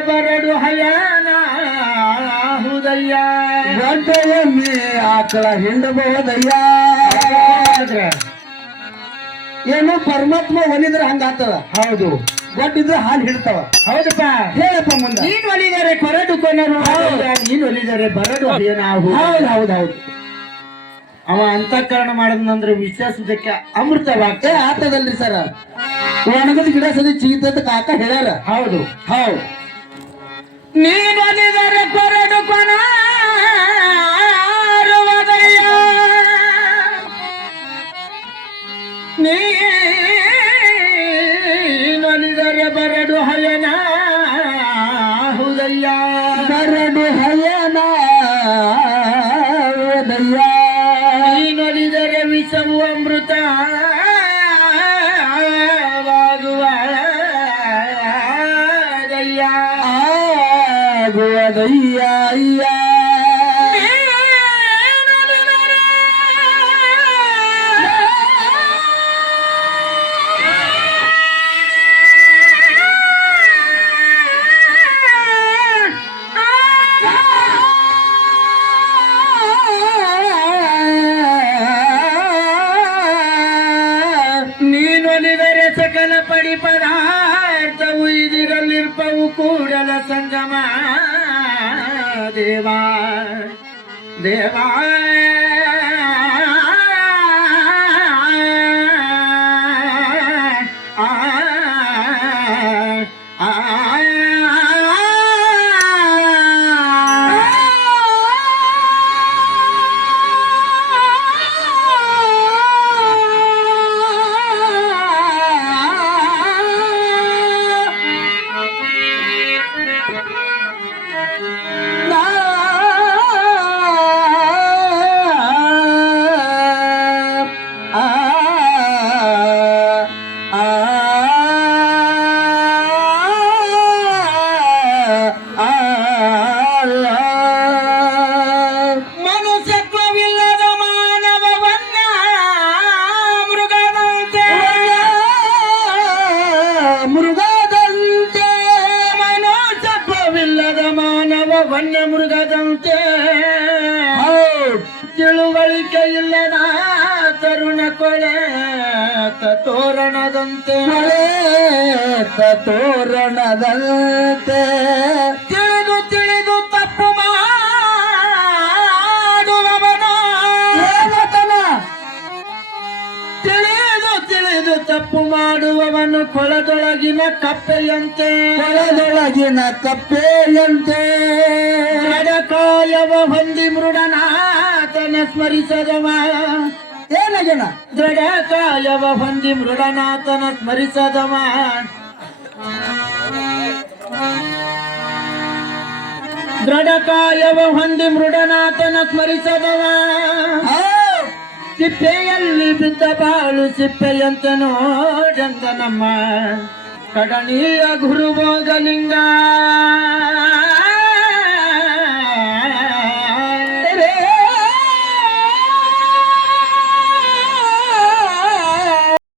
ಬರಡು ಹಯಾನ ಹುದಯ್ಯ ಎಮ್ಮೆ ಆಕಳ ಹಿಂಡಬಹುದಯ್ಯ. ಏನು ಪರಮಾತ್ಮ ಒಲಿದ್ರೆ ಹಂಗಾತದ ಹೌದು. ಗೊಡ್ಡಿದ್ರೆ ಹಾಲು ಹಿಡ್ತಾವ. ಹೌದಪ್ಪ. ಹೇಳಪ್ಪ ಮುಂದೆ. ನೀನ್ ಒಲಿದರೆ ಕೊರಡು ಕೊನರು. ನೀನ್ ಒಲಿದರೆ ಬರಡು ಹಯನ ಹೌದು ಹೌದು ಹೌದು. ಅವ ಅಂತಃಕರಣ ಮಾಡದಂದ್ರೆ ವಿಶ್ವಾಸದಕ್ಕೆ ಅಮೃತವಾಗ್ತೆ ಆತದಲ್ರಿ ಸರ. ಒಣಗದ ಗಿಡ ಸದಿ ಚೀತದ ಕಾಕ ಹೇಳ್ಯಾರ. ಹೌದು. ಹೌದು. ನೀನು ಒಲಿದರೆ ಕೊರಡು ಕೊನ ನೀನೊಲಿದರೆ ಬರಡು ಹಯನ ಹುದಯ್ಯ. ಬರಡು ಹಯನ ಓದಯ್ಯ ನೀನೊಲಿದರೆ ವಿಷವು ಅಮೃತ. ಆಗುವದಯ್ಯ ಅಯ್ಯ ನೀನೊಲಿದರೆ ಸಕಲ ಪಡಿ ಪದಾರ್ಥವು ಇದಿರಲಿರ್ಪವು சங்கம தேவா தேவா ವನ್ಯ ಮೃಗದಂತೆ. ತಿಳುವಳಿಕೆ ಇಲ್ಲದ ತರುಣ ಕೊಳೆ ತೋರಣದಂತೆ. ತೋರಣದಂತೆ. ಮಾಡುವವನು ಕೊಳದೊಳಗಿನ ಕಪ್ಪೆಯಂತೆ. ಕೊಳದೊಳಗಿನ ಕಪ್ಪೆಯಂತೆ. ದೃಢಕಾಯವ ಹೊಂದಿ ಮೃಡನಾಥನ ಸ್ಮರಿಸದವ. ಏನಾಗೇನ ದೃಢಕಾಯವ ಹೊಂದಿ ಮೃಡನಾಥನ ಸ್ಮರಿಸದವ. ದೃಢಕಾಯವ ಹೊಂದಿ ಮೃಡನಾಥನ ಸ್ಮರಿಸದವ. ಸಿಪ್ಪೆಯಲ್ಲಿ ಬಿದ್ದ ಬಾಳು ಸಿಪ್ಪೆಯಂತ ನೋಡಂದ ನಮ್ಮ ಗುರುಭೋಗಲಿಂಗ.